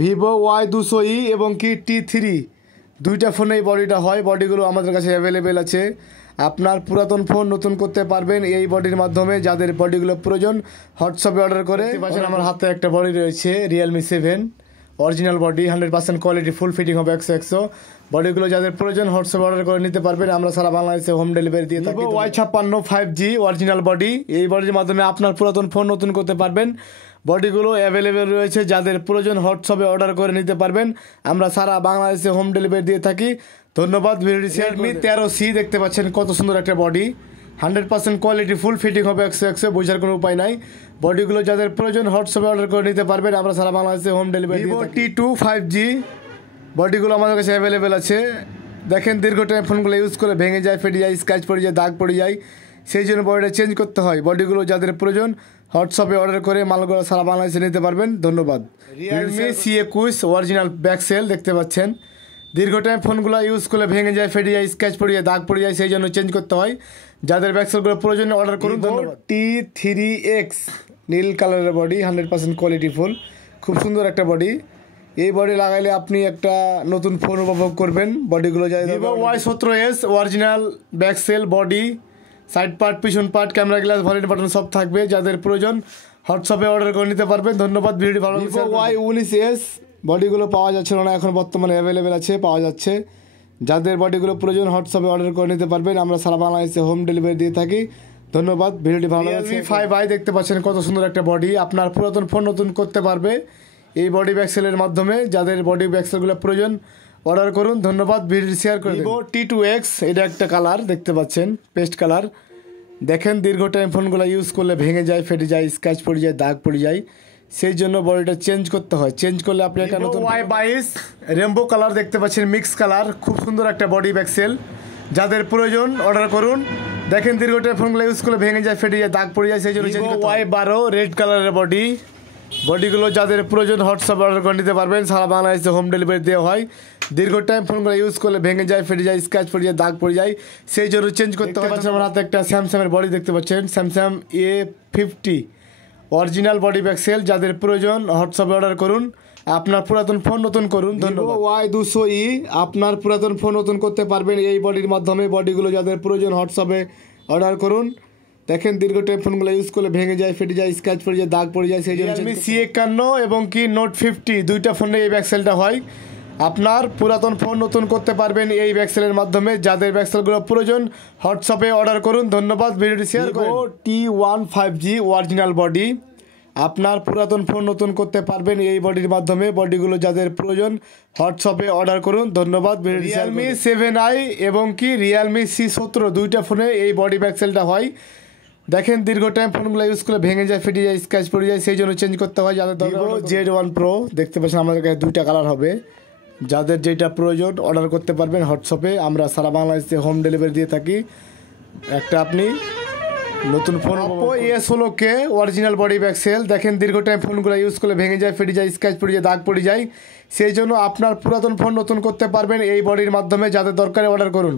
Vivo Y200E এবং কি T3 দুইটা ফোনে এই বডিটা হয়। বডিগুলো আমাদের কাছে অ্যাভেলেবেল আছে। আপনার পুরাতন ফোন নতুন করতে পারবেন এই বডির মাধ্যমে। যাদের বডিগুলো প্রয়োজন হোয়াটসঅ্যাপে অর্ডার করে পাচ্ছেন। আমার হাতে একটা বডি রয়েছে Realme 7 অরিজিনাল বডি, 100% কোয়ালিটি, ফুল ফিটিং হবে 100 বডিগুলো যাদের প্রয়োজন হোয়াটসঅ্যাপে অর্ডার করে নিতে পারবেন। আমরা সারা বাংলাদেশে হোম ডেলিভারি দিয়ে থাকি। Y56 5G অরিজিনাল বডি, এই বডির মাধ্যমে আপনার পুরাতন ফোন নতুন করতে পারবেন। বডিগুলো অ্যাভেলেবেল রয়েছে, যাদের প্রয়োজন হোয়াটসঅ্যাপে অর্ডার করে নিতে পারবেন। আমরা সারা বাংলাদেশে হোম ডেলিভারি দিয়ে থাকি। ধন্যবাদ। ভিডিওটি শেয়ার করুন। Realme 13C দেখতে পাচ্ছেন, কত সুন্দর একটা বডি, 100% কোয়ালিটি, ফুল ফিটিং হবে 100 বোঝার কোনো উপায় নাই। বডিগুলো যাদের প্রয়োজন হোয়াটসঅ্যাপে অর্ডার করে নিতে পারবেন। আমরা সারা বাংলাদেশে হোম ডেলিভারি দিয়ে থাকি। T2 5G বডিগুলো আমাদের কাছে অ্যাভেলেবেল আছে। দেখেন দীর্ঘ টাইম ফোনগুলো ইউজ করে ভেঙে যায়, ফেটে যায়, স্ক্র্যাচ পড়ে যায়, দাগ পড়ে যায়, সেই জন্য বডিটা চেঞ্জ করতে হয়। বডিগুলো যাদের প্রয়োজন হোয়াটসঅ্যাপে অর্ডার করে মালগুলো সারা বাংলাদেশে নিতে পারবেন। ধন্যবাদ। Realme C21 অরিজিনাল ব্যাকসেল দেখতে পাচ্ছেন। দীর্ঘ টাইম ফোনগুলো ইউজ করলে ভেঙে যায়, ফেটে যায়, স্ক্র্যাচ পড়ে যায়, দাগ পড়ে যায়, সেই জন্য চেঞ্জ করতে হয়। যাদের ব্যাকসেলগুলো প্রয়োজন অর্ডার করুন। ধন্যবাদ। T3X নীল কালারের বডি, 100% কোয়ালিটি ফুল, খুব সুন্দর একটা বডি। এই বডি লাগাইলে আপনি একটা নতুন ফোন উপভোগ করবেন। বডিগুলো যায়। Vivo Y17S original backshell body, side part, পিছন part, camera glass, volume button সব থাকবে। যাদের প্রয়োজন হোয়াটসঅ্যাপে অর্ডার করে নিতে পারবেন। ধন্যবাদ। ভিডিওটি ভালো লাগলে Vivo Y19S বডিগুলো পাওয়া যাচ্ছিল না, এখন বর্তমানে অ্যাভেলেবেল আছে, পাওয়া যাচ্ছে। যাদের বডিগুলো প্রয়োজন হোয়াটসঅ্যাপে অর্ডার করে নিতে পারবেন। আমরা সারা বাংলাদেশে হোম ডেলিভারি দিয়ে থাকি। ধন্যবাদ। ভিডিওটি ভালো লাগলে Realme 5i দেখতে পাচ্ছেন, কত সুন্দর একটা বডি, আপনার পুরাতন ফোন নতুন করতে পারবে এই বডি ব্যাকসেলের মাধ্যমে। যাদের বডি ব্যাকসেলগুলো প্রয়োজন অর্ডার করুন। ধন্যবাদ। ভিডিও শেয়ার করে Vivo T2X, এটা একটা কালার দেখতে পাচ্ছেন, পেস্ট কালার। দেখেন দীর্ঘ টাইম ফোনগুলো ইউজ করলে ভেঙে যায়, ফেটে যায়, স্ক্র্যাচ পড়ে যায়, দাগ পড়ে যায়, সেই জন্য বডিটা চেঞ্জ করতে হয়। চেঞ্জ করলে আপনি একটা নতুন Y22 রেমবো কালার দেখতে পাচ্ছেন, মিক্স কালার, খুব সুন্দর একটা বডি ব্যাকসেল। যাদের প্রয়োজন অর্ডার করুন। দেখেন দীর্ঘ টাইম ফোনগুলো ইউজ করলে ভেঙে যায়, ফেটে যায়, দাগ পড়ে যায়, সেই জন্য Y12 রেড কালারের বডি। বডিগুলো যাদের প্রয়োজন হোয়াটসঅ্যাপে অর্ডার করে নিতে পারবেন। সারা বাংলাদেশে হোম ডেলিভারি দেওয়া হয়। দীর্ঘ টাইম ফোনগুলো ইউজ করলে ভেঙে যায়, ফেটে যায়, স্ক্র্যাচ পড়ে যায়, দাগ পড়ে যায়, সেই জন্য চেঞ্জ করতে হয়। আমার হাতে একটা স্যামসাংয়ের বডি দেখতে পাচ্ছেন, Samsung A50 original body back shell. যাদের প্রয়োজন হোয়াটসঅ্যাপে অর্ডার করুন। আপনার পুরাতন ফোন নতুন করুন। ধন্যবাদ। Y200E আপনার পুরাতন ফোন নতুন করতে পারবেন এই বডির মাধ্যমে। বডিগুলো যাদের প্রয়োজন হোয়াটসঅ্যাপে অর্ডার করুন। দেখেন দীর্ঘ টাইম ফোনগুলো ইউজ করলে ভেঙে যায়, ফেটে যায়, স্ক্র্যাচ পড়ে যায়, দাগ পড়ে যায়, সেই জন্য Realme C51 এবং কি Note 50 দুইটা ফোনে এই ব্যাকসেলটা হয়। আপনার পুরাতন ফোন নতুন করতে পারবেন এই ব্যাকসেলের মাধ্যমে। যাদের ব্যাকসেলগুলো প্রয়োজন হোয়াটসঅ্যাপে অর্ডার করুন। ধন্যবাদ। ভিডিওটি শেয়ার করুন। T1 5G অরিজিনাল বডি, আপনার পুরাতন ফোন নতুন করতে পারবেন এই বডির মাধ্যমে। বডিগুলো যাদের প্রয়োজন হোয়াটসঅ্যাপে অর্ডার করুন। ধন্যবাদ। Realme 7i এবং কি Realme C17 দুইটা ফোনে এই বডি ব্যাকসেলটা হয়। দেখেন দীর্ঘ টাইম ফোনগুলো ইউজ করে ভেঙে যায়, ফেটে যায়, স্ক্র্যাচ পড়ে যায়, সেই জন্য চেঞ্জ করতে হয়। যাদের Vivo Z1 Pro দেখতে পাচ্ছেন, আমাদের কাছে দুইটা কালার হবে। যাদের যেটা প্রয়োজন অর্ডার করতে পারবেন হোয়াটসঅ্যাপে। আমরা সারা বাংলাদেশে হোম ডেলিভারি দিয়ে থাকি। একটা আপনি নতুন phone Oppo A16K original body back shell. দেখেন দীর্ঘ টাইম ফোনগুলো ইউজ করলে ভেঙে যায়, ফেটে যায়, স্ক্র্যাচ পড়ে যায়, দাগ পড়ে যায়, সেই জন্য আপনার পুরাতন ফোন নতুন করতে পারবেন এই বডির মাধ্যমে। যাদের দরকারে অর্ডার করুন।